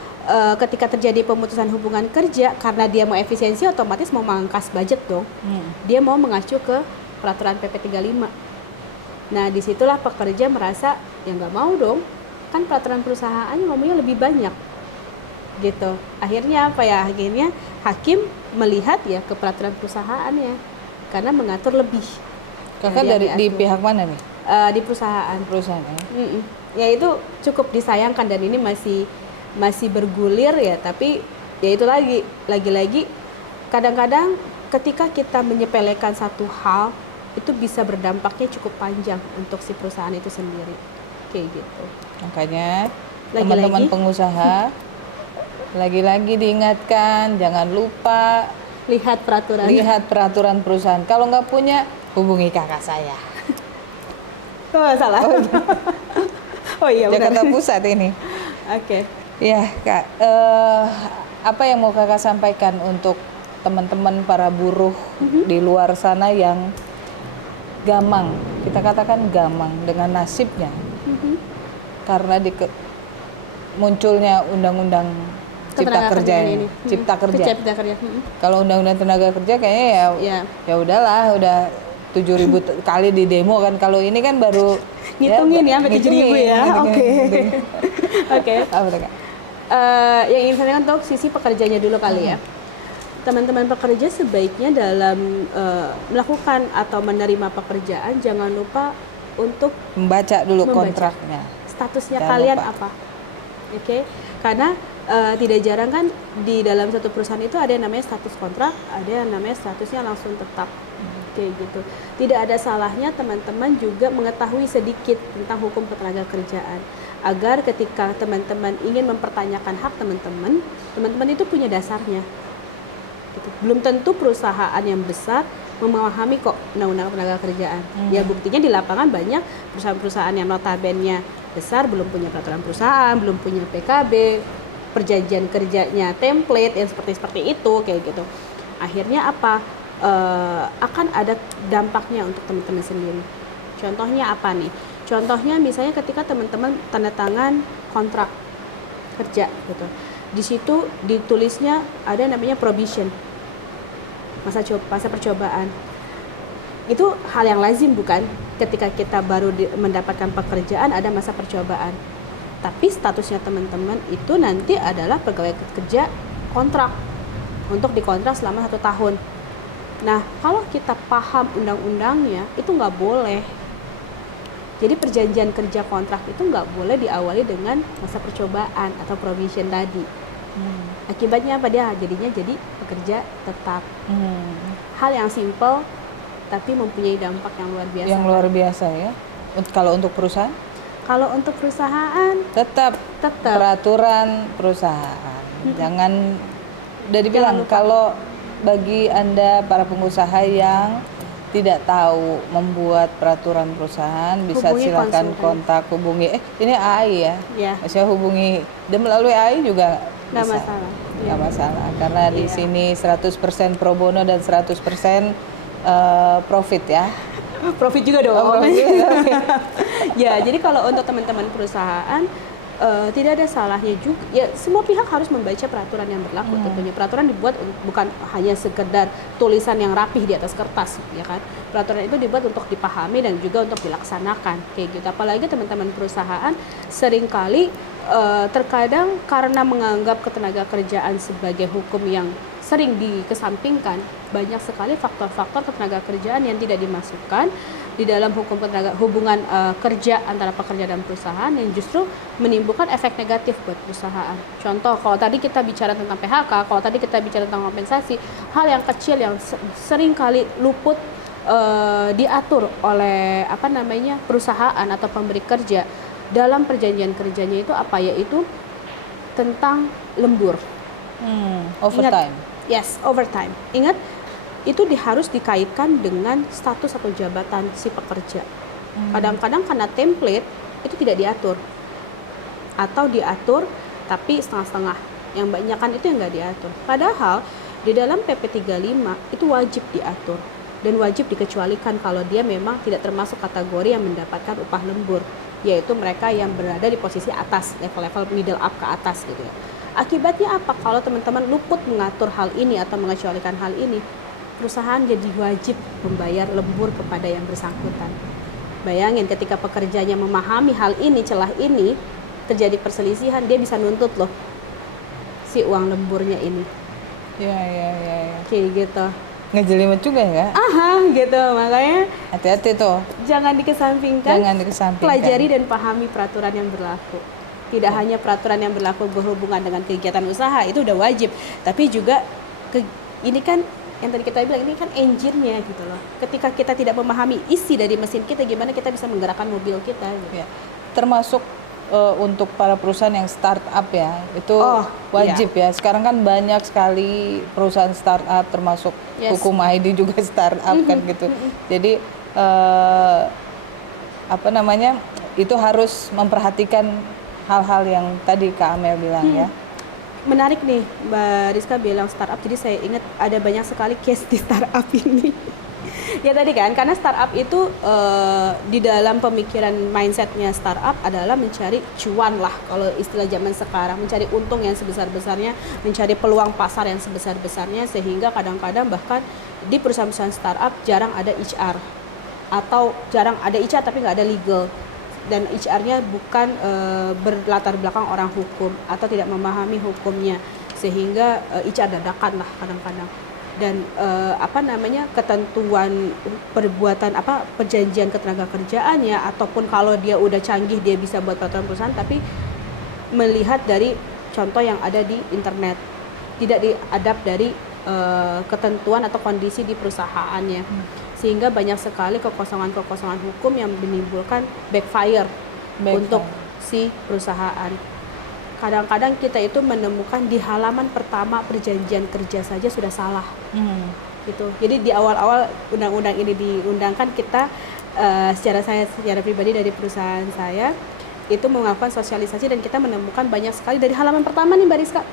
ketika terjadi pemutusan hubungan kerja, karena dia mau efisiensi, otomatis mau memangkas budget dong. Dia mau mengacu ke peraturan PP 35. Nah, disitulah pekerja merasa ya nggak mau dong, kan peraturan perusahaan ngomongnya lebih banyak gitu. Akhirnya apa ya? Akhirnya hakim melihat ya ke peraturan perusahaannya karena mengatur lebih. Kakak dari di pihak mana nih? Di perusahaan. Perusahaan ya? Ya itu cukup disayangkan dan ini masih bergulir ya, tapi ya itu lagi-lagi kadang-kadang ketika kita menyepelekan satu hal itu bisa berdampaknya cukup panjang untuk si perusahaan itu sendiri kayak gitu. Makanya teman-teman pengusaha lagi-lagi diingatkan jangan lupa lihat peraturan perusahaan. Kalau nggak punya hubungi kakak saya. Oh, salah. Oh iya, Jakarta benar. Pusat ini. Oke. Ya kak, apa yang mau kakak sampaikan untuk teman-teman para buruh di luar sana yang gamang, kita katakan gamang dengan nasibnya karena munculnya undang-undang Cipta Kerja ini. Cipta Kerja. Kalau undang-undang tenaga kerja kayaknya ya udahlah, udah 7.000 kali di demo kan. Kalau ini kan baru ngitungin ya sampai 7.000 ya. Oke. Oke. Yang ingin saya untuk sisi pekerjanya dulu kali ya. Teman-teman pekerja sebaiknya dalam melakukan atau menerima pekerjaan jangan lupa untuk membaca dulu kontraknya. Statusnya kalian apa? Oke. Karena tidak jarang kan di dalam satu perusahaan itu ada yang namanya status kontrak, ada yang namanya statusnya langsung tetap. Kayak gitu. Tidak ada salahnya teman-teman juga mengetahui sedikit tentang hukum ketenaga kerjaan agar ketika teman-teman ingin mempertanyakan hak teman-teman itu punya dasarnya. Gitu. Belum tentu perusahaan yang besar memahami kok undang-undang tenaga kerjaan. Ya buktinya di lapangan banyak perusahaan-perusahaan yang notabene besar belum punya peraturan perusahaan, belum punya PKB, perjanjian kerjanya template yang seperti itu kayak gitu. Akhirnya apa? Akan ada dampaknya untuk teman-teman sendiri. Contohnya apa nih? Contohnya misalnya ketika teman-teman tanda tangan kontrak kerja gitu. Di situ ditulisnya ada namanya probation. Masa percobaan. Itu hal yang lazim bukan? Ketika kita baru mendapatkan pekerjaan ada masa percobaan. Tapi statusnya teman-teman itu nanti adalah pegawai kerja kontrak untuk dikontrak selama 1 tahun. Nah, kalau kita paham undang-undangnya, itu nggak boleh. Jadi perjanjian kerja kontrak itu nggak boleh diawali dengan masa percobaan atau probation tadi. Akibatnya apa? Dia jadinya jadi pekerja tetap. Hal yang simple, tapi mempunyai dampak yang luar biasa. Yang luar biasa ya. Kalau untuk perusahaan? Kalau untuk perusahaan, tetap peraturan perusahaan. Jangan, udah dibilang kalau bagi Anda para pengusaha yang tidak tahu membuat peraturan perusahaan bisa silakan kontak hubungi ini AI ya. Saya hubungi dan melalui AI juga nggak bisa. masalah. Nggak masalah karena di sini 100% pro bono dan 100% profit ya. Profit juga dong. Profit. Ya, jadi kalau untuk teman-teman perusahaan tidak ada salahnya juga. Ya, semua pihak harus membaca peraturan yang berlaku. Tentunya peraturan dibuat bukan hanya sekedar tulisan yang rapih di atas kertas, ya kan? Peraturan itu dibuat untuk dipahami dan juga untuk dilaksanakan, kayak gitu. Apalagi teman-teman perusahaan seringkali terkadang karena menganggap ketenaga kerjaan sebagai hukum yang sering dikesampingkan, banyak sekali faktor-faktor ketenaga kerjaan yang tidak dimasukkan di dalam hubungan kerja antara pekerja dan perusahaan yang justru menimbulkan efek negatif buat perusahaan. Contoh, kalau tadi kita bicara tentang PHK, kalau tadi kita bicara tentang kompensasi, hal yang kecil yang sering kali luput diatur oleh perusahaan atau pemberi kerja dalam perjanjian kerjanya itu apa? Yaitu tentang lembur. Overtime. Yes, overtime. Ingat, itu harus dikaitkan dengan status atau jabatan si pekerja. Kadang-kadang karena template itu tidak diatur. atau diatur tapi setengah-setengah. Yang banyak kan itu yang nggak diatur. Padahal di dalam PP 35 itu wajib diatur dan wajib dikecualikan kalau dia memang tidak termasuk kategori yang mendapatkan upah lembur, yaitu mereka yang berada di posisi atas, level-level middle up ke atas gitu ya. Akibatnya apa? Kalau teman-teman luput mengatur hal ini atau mengecualikan hal ini, perusahaan jadi wajib membayar lembur kepada yang bersangkutan. Bayangin ketika pekerjanya memahami hal ini, celah ini, terjadi perselisihan, dia bisa nuntut loh si uang lemburnya ini. Ya. Kayak gitu. Ngejelimet juga ya. Aha, gitu. Makanya Hati-hati tuh. jangan dikesampingkan. Jangan dikesampingkan. Pelajari dan pahami peraturan yang berlaku. Tidak hanya peraturan yang berlaku berhubungan dengan kegiatan usaha, itu udah wajib. Tapi juga ini kan yang tadi kita bilang, ini kan engine-nya gitu loh. Ketika kita tidak memahami isi dari mesin kita, gimana kita bisa menggerakkan mobil kita gitu. Ya. Termasuk untuk para perusahaan yang startup ya, itu wajib ya. Sekarang kan banyak sekali perusahaan startup, termasuk Hukum ID juga startup kan gitu. Jadi apa namanya, itu harus memperhatikan hal-hal yang tadi Kak Amel bilang ya. Menarik nih Mbak Rizka bilang startup, jadi saya ingat ada banyak sekali case di startup ini. Ya tadi kan, karena startup itu di dalam pemikiran mindsetnya startup adalah mencari cuan lah, kalau istilah zaman sekarang, mencari untung yang sebesar-besarnya, mencari peluang pasar yang sebesar-besarnya, sehingga kadang-kadang bahkan di perusahaan-perusahaan startup jarang ada HR, atau jarang ada HR tapi nggak ada legal, dan HR-nya bukan berlatar belakang orang hukum atau tidak memahami hukumnya, sehingga HR dadakan lah kadang-kadang. Dan apa namanya, ketentuan perbuatan perjanjian ketenagakerjaan ya, ataupun kalau dia udah canggih dia bisa buat peraturan perusahaan, tapi melihat dari contoh yang ada di internet, tidak diadap dari ketentuan atau kondisi di perusahaannya, sehingga banyak sekali kekosongan-kekosongan hukum yang menimbulkan backfire untuk si perusahaan. Kadang-kadang kita itu menemukan di halaman pertama perjanjian kerja saja sudah salah, gitu. Jadi di awal-awal undang-undang ini diundangkan, kita secara pribadi dari perusahaan saya itu melakukan sosialisasi, dan kita menemukan banyak sekali dari halaman pertama nih Mbak Rizka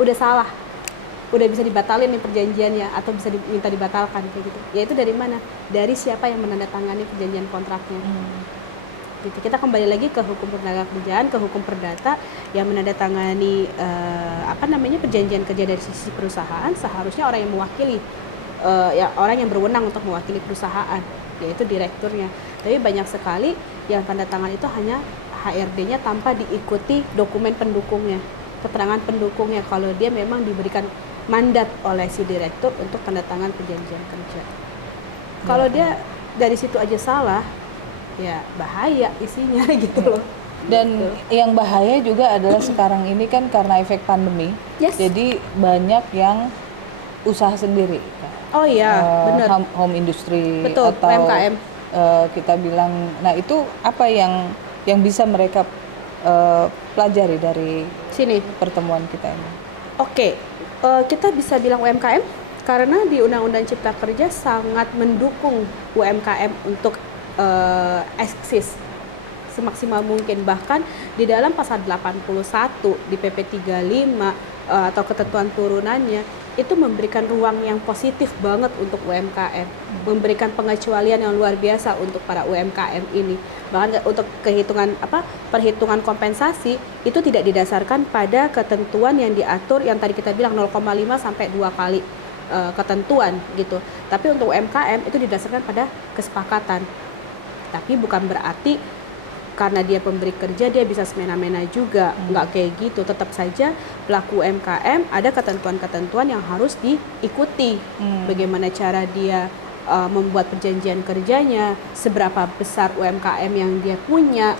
udah salah, udah bisa dibatalin nih perjanjiannya atau bisa diminta dibatalkan kayak gitu. Ya itu dari mana? Dari siapa yang menandatangani perjanjian kontraknya. Gitu. Kita kembali lagi ke hukum ketenagakerjaan, ke hukum perdata yang menandatangani perjanjian kerja dari sisi perusahaan, seharusnya orang yang mewakili orang yang berwenang untuk mewakili perusahaan, yaitu direkturnya. Tapi banyak sekali yang tanda tangan itu hanya HRD-nya tanpa diikuti dokumen pendukungnya, keterangan pendukungnya, kalau dia memang diberikan mandat oleh si direktur untuk tanda tangan perjanjian kerja. Kalau dia dari situ aja salah, ya bahaya isinya gitu loh. Dan yang bahaya juga adalah sekarang ini kan karena efek pandemi, jadi banyak yang usaha sendiri. Oh iya, benar. Home industry. Betul, atau UMKM. Kita bilang, nah itu apa yang bisa mereka pelajari dari sini pertemuan kita ini? Oke, kita bisa bilang UMKM karena di Undang-Undang Cipta Kerja sangat mendukung UMKM untuk eksis semaksimal mungkin. Bahkan di dalam pasal 81 di PP 35 atau ketentuan turunannya itu memberikan ruang yang positif banget untuk UMKM, memberikan pengecualian yang luar biasa untuk para UMKM ini. Bahkan untuk perhitungan kompensasi itu tidak didasarkan pada ketentuan yang diatur yang tadi kita bilang 0,5 sampai 2 kali ketentuan gitu. Tapi untuk UMKM itu didasarkan pada kesepakatan. Tapi bukan berarti karena dia pemberi kerja dia bisa semena-mena juga, nggak kayak gitu. Tetap saja pelaku UMKM ada ketentuan-ketentuan yang harus diikuti. Bagaimana cara dia membuat perjanjian kerjanya, seberapa besar UMKM yang dia punya.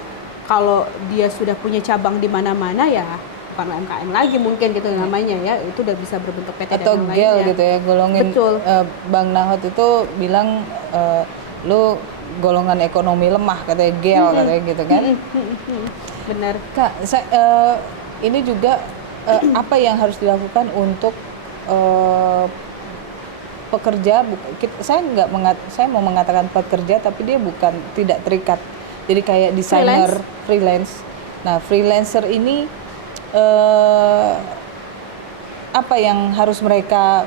Kalau dia sudah punya cabang di mana-mana ya bukan UMKM lagi mungkin gitu namanya ya, itu udah bisa berbentuk PT atau dan GEL lainnya. gitu ya, golongin. Betul. Bang Nahot itu bilang lu golongan ekonomi lemah katanya, GEL katanya gitu kan. Benar. Kak, ini juga apa yang harus dilakukan untuk pekerja? Saya mau mengatakan pekerja tapi dia bukan tidak terikat. Jadi kayak desainer freelance Nah, freelancer ini apa yang harus mereka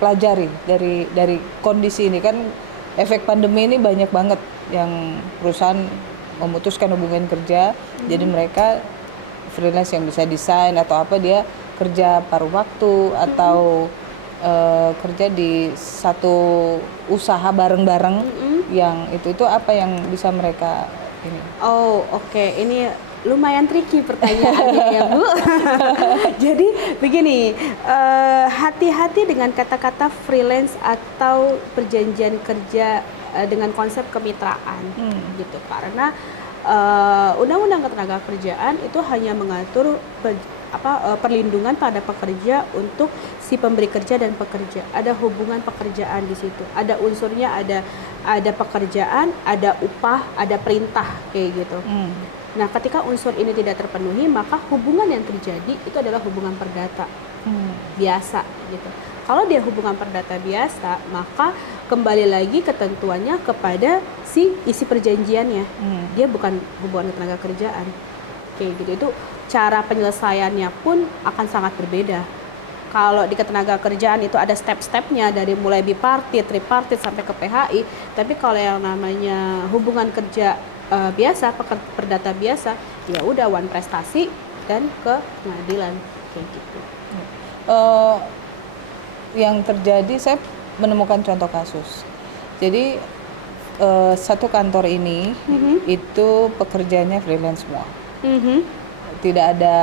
pelajari dari kondisi ini? Kan efek pandemi ini banyak banget yang perusahaan memutuskan hubungan kerja, jadi mereka freelance yang bisa desain atau apa, dia kerja paruh waktu atau kerja di satu usaha bareng-bareng, yang itu apa yang bisa mereka ini? Oh, oke. Ini lumayan tricky pertanyaannya ya, Bu. Jadi begini, hati-hati dengan kata-kata freelance atau perjanjian kerja dengan konsep kemitraan, gitu. Karena Undang-Undang Ketenagakerjaan itu hanya mengatur perlindungan pada pekerja untuk si pemberi kerja dan pekerja. Ada hubungan pekerjaan di situ. Ada unsurnya, ada pekerjaan, ada upah, ada perintah kayak gitu. Nah, ketika unsur ini tidak terpenuhi, maka hubungan yang terjadi itu adalah hubungan perdata biasa gitu. Kalau dia hubungan perdata biasa, maka kembali lagi ketentuannya kepada si isi perjanjiannya. Dia bukan hubungan tenaga kerjaan. Kayak gitu. Itu cara penyelesaiannya pun akan sangat berbeda. Kalau di ketenaga kerjaan itu ada step-stepnya dari mulai bipartit, tripartit sampai ke PHI. Tapi kalau yang namanya hubungan kerja biasa, perdata biasa, ya udah one prestasi dan ke pengadilan kayak gitu. Yang terjadi, saya menemukan contoh kasus. Jadi satu kantor ini itu pekerjaannya freelance semua. Tidak ada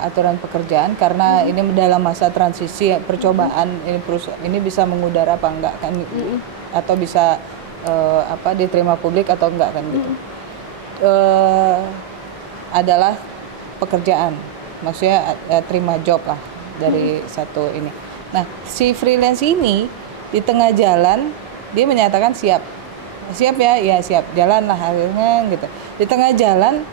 aturan pekerjaan karena ini dalam masa transisi percobaan, ini bisa mengudara apa enggak kan, atau bisa diterima publik atau enggak kan gitu. Adalah pekerjaan, maksudnya terima job lah dari satu ini. Nah, si freelance ini di tengah jalan dia menyatakan siap ya siap, jalan lah akhirnya gitu. Di tengah jalan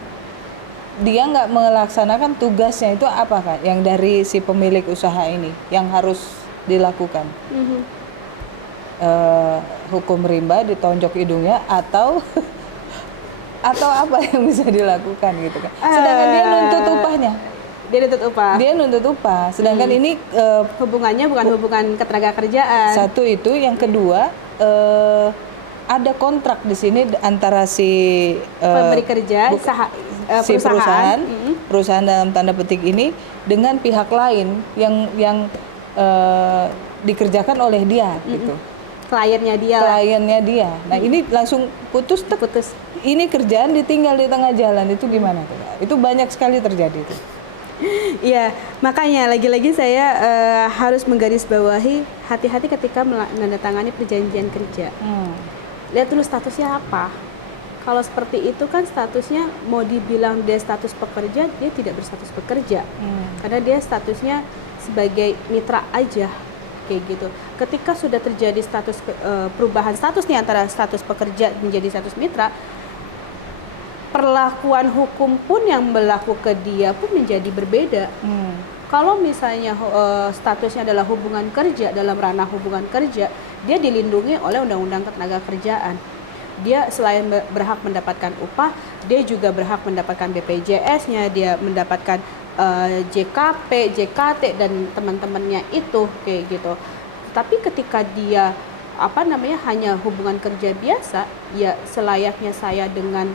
dia nggak melaksanakan tugasnya, itu apakah yang dari si pemilik usaha ini yang harus dilakukan? Hukum rimba, ditonjok hidungnya, atau apa yang bisa dilakukan gitu kan? Sedangkan dia nuntut upahnya. Dia nuntut upah. Sedangkan ini hubungannya bukan hubungan ketenaga kerjaan. Satu itu, yang kedua ada kontrak di sini antara si pemberi kerja, si perusahaan dalam tanda petik ini dengan pihak lain yang dikerjakan oleh dia gitu. Kliennya dia. Nah, ini langsung putus. Ini kerjaan ditinggal di tengah jalan, itu gimana tuh? Itu banyak sekali terjadi tuh. Iya, makanya lagi-lagi saya harus menggarisbawahi hati-hati ketika menandatangani perjanjian kerja. Lihat dulu statusnya apa. Kalau seperti itu kan statusnya mau dibilang dia status pekerja, dia tidak berstatus pekerja. Karena dia statusnya sebagai mitra aja kayak gitu. Ketika sudah terjadi status perubahan status nih antara status pekerja menjadi status mitra, perlakuan hukum pun yang berlaku ke dia pun menjadi berbeda. Kalau misalnya statusnya adalah hubungan kerja, dalam ranah hubungan kerja, dia dilindungi oleh Undang-Undang Ketenagakerjaan. Dia selain berhak mendapatkan upah, dia juga berhak mendapatkan BPJS-nya, dia mendapatkan JKP, JKT dan teman-temannya itu kayak gitu. Tapi ketika dia hanya hubungan kerja biasa, ya selayaknya saya dengan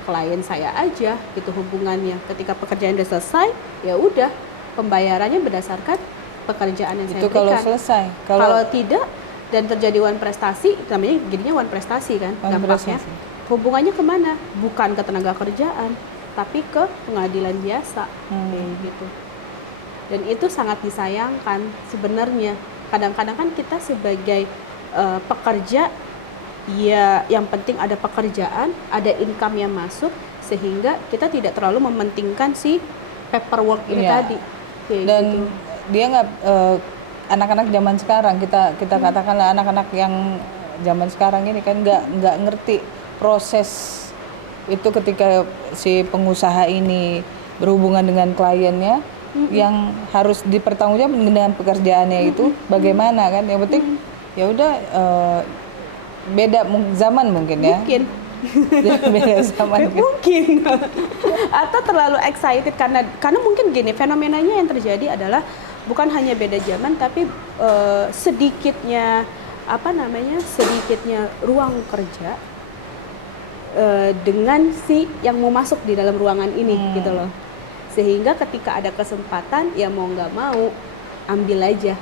klien saya aja gitu hubungannya. Ketika pekerjaan sudah selesai, ya udah pembayarannya berdasarkan pekerjaan yang saya berikan. Itu kalau selesai. Kalau tidak dan terjadi one prestasi, namanya jadinya one prestasi kan dampaknya. Hubungannya kemana? Bukan ke tenaga kerjaan, tapi ke pengadilan biasa kayak gitu. Dan itu sangat disayangkan sebenarnya. Kadang-kadang kan kita sebagai pekerja, ya yang penting ada pekerjaan, ada income yang masuk, sehingga kita tidak terlalu mementingkan si paperwork ini tadi. Kayak dan gitu. Dia nggak anak-anak zaman sekarang, kita katakanlah anak-anak yang zaman sekarang ini kan nggak ngerti proses itu ketika si pengusaha ini berhubungan dengan kliennya, yang harus dipertanggungjawabkan dengan pekerjaannya itu bagaimana kan? Yang penting ya udah beda zaman mungkin ya. Beda zaman gitu. Mungkin atau terlalu excited karena mungkin gini, fenomenanya yang terjadi adalah bukan hanya beda zaman tapi sedikitnya ruang kerja dengan si yang mau masuk di dalam ruangan ini gitu loh, sehingga ketika ada kesempatan ya mau nggak mau ambil aja,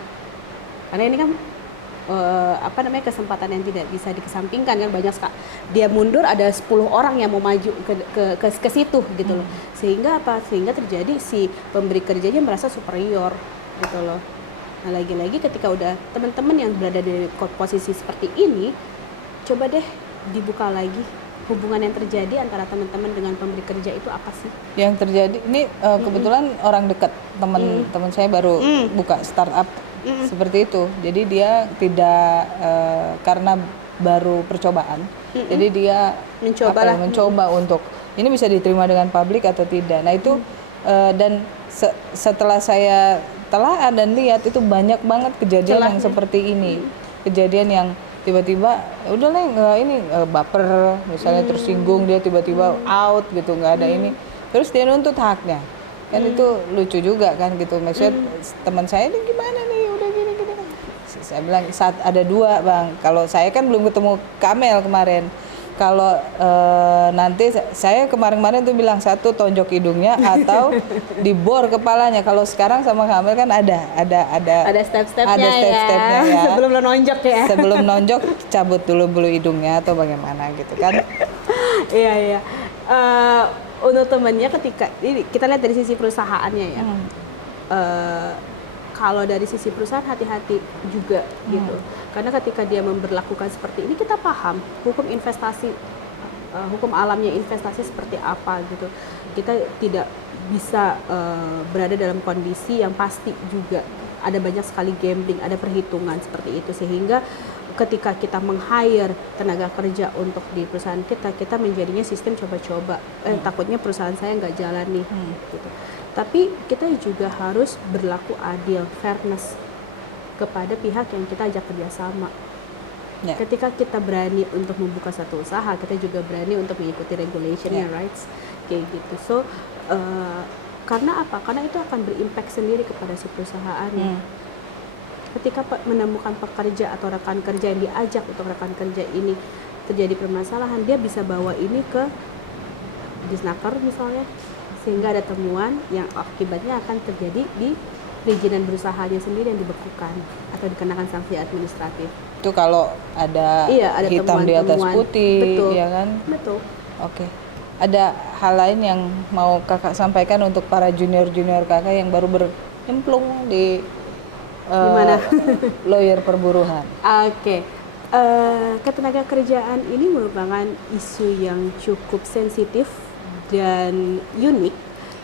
karena ini kan kesempatan yang tidak bisa dikesampingkan kan, banyak sekali dia mundur ada 10 orang yang mau maju ke situ gitu loh, sehingga terjadi si pemberi kerjanya merasa superior gitu loh. Nah lagi-lagi ketika udah teman-teman yang berada di posisi seperti ini, coba deh dibuka lagi hubungan yang terjadi antara teman-teman dengan pemberi kerja itu apa sih? Yang terjadi ini kebetulan orang dekat teman saya baru buka startup seperti itu. Jadi dia tidak karena baru percobaan. Jadi dia mencoba untuk ini bisa diterima dengan publik atau tidak. Nah itu dan setelah saya telah dan lihat itu banyak banget kejadian yang seperti ini. Kejadian yang tiba-tiba udahlah ini baper misalnya, tersinggung dia tiba-tiba out gitu, nggak ada ini, terus dia nuntut haknya kan. Itu lucu juga kan gitu, maksudnya teman saya ini gimana nih udah gini. Saya bilang saat ada dua bang, kalau saya kan belum ketemu Kamel kemarin, kalau nanti saya kemarin tuh bilang satu tonjok hidungnya atau dibor kepalanya. Kalau sekarang sama Kamel kan ada step-stepnya ya. Sebelum lo nonjok ya. Sebelum nonjok cabut dulu bulu hidungnya atau bagaimana gitu kan. Iya. Untuk temennya ketika ini kita lihat dari sisi perusahaannya ya. Kalau dari sisi perusahaan hati-hati juga gitu, karena ketika dia memberlakukan seperti ini, kita paham hukum investasi, hukum alamnya investasi seperti apa gitu. Kita tidak bisa berada dalam kondisi yang pasti juga, ada banyak sekali gambling, ada perhitungan seperti itu, sehingga ketika kita meng-hire tenaga kerja untuk di perusahaan kita menjadinya sistem coba-coba, takutnya perusahaan saya nggak jalan nih gitu. Tapi kita juga harus berlaku adil, fairness kepada pihak yang kita ajak kerjasama. Ketika kita berani untuk membuka satu usaha, kita juga berani untuk mengikuti regulationnya, rights kayak gitu. So karena apa? Karena itu akan berimpact sendiri kepada si perusahaannya. Ketika menemukan pekerja atau rekan kerja yang diajak untuk rekan kerja ini terjadi permasalahan, dia bisa bawa ini ke disnaker misalnya, sehingga ada temuan yang akibatnya akan terjadi di perizinan berusahanya sendiri yang dibekukan atau dikenakan sanksi administratif. Itu kalau ada hitam di atas putih, betul, ya kan? Betul. Oke. Ada hal lain yang mau kakak sampaikan untuk para junior kakak yang baru bercemplung di lawyer perburuhan? Oke. Ketenaga kerjaan ini merupakan isu yang cukup sensitif dan unik,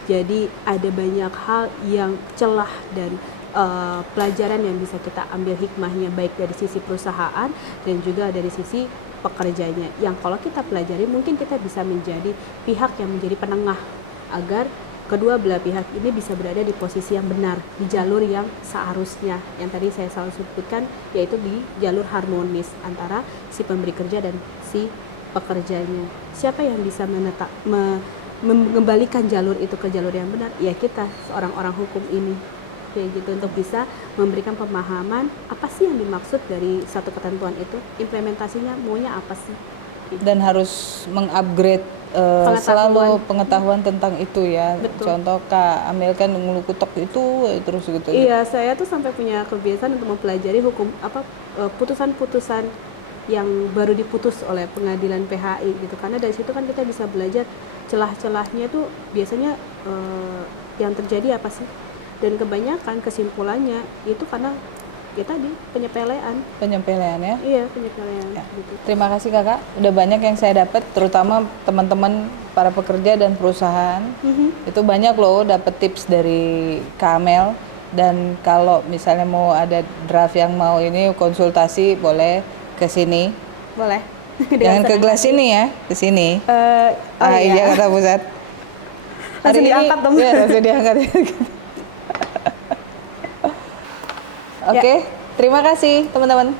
jadi ada banyak hal yang celah dan pelajaran yang bisa kita ambil hikmahnya, baik dari sisi perusahaan dan juga dari sisi pekerjanya, yang kalau kita pelajari mungkin kita bisa menjadi pihak yang menjadi penengah agar kedua belah pihak ini bisa berada di posisi yang benar, di jalur yang seharusnya, yang tadi saya selalu sebutkan, yaitu di jalur harmonis antara si pemberi kerja dan si pekerjanya. Siapa yang bisa mengembalikan jalur itu ke jalur yang benar? Ya kita, seorang orang hukum ini, kayak gitu, untuk bisa memberikan pemahaman apa sih yang dimaksud dari satu ketentuan itu, implementasinya maunya apa sih? Gitu. Dan harus mengupgrade selalu pengetahuan tentang itu ya. Betul. Contoh Kak Amel kan ngelukutok itu terus gitu. Iya, saya tuh sampai punya kebiasaan untuk mempelajari hukum putusan-putusan yang baru diputus oleh pengadilan PHI gitu, karena dari situ kan kita bisa belajar celah-celahnya tuh biasanya yang terjadi apa sih, dan kebanyakan kesimpulannya itu karena ya tadi penyepelean ya. Iya, penyepelean ya. Gitu. Terima kasih kakak, udah banyak yang saya dapat, terutama teman-teman para pekerja dan perusahaan. Itu banyak loh dapat tips dari Kak Amel. Dan kalau misalnya mau ada draft yang mau ini konsultasi, boleh ke sini. Boleh. Jangan ke gelas ini ya, ke sini. Iya, kata pusat. Langsung diangkat dong. Ya, langsung diangkat. Oke, terima kasih teman-teman.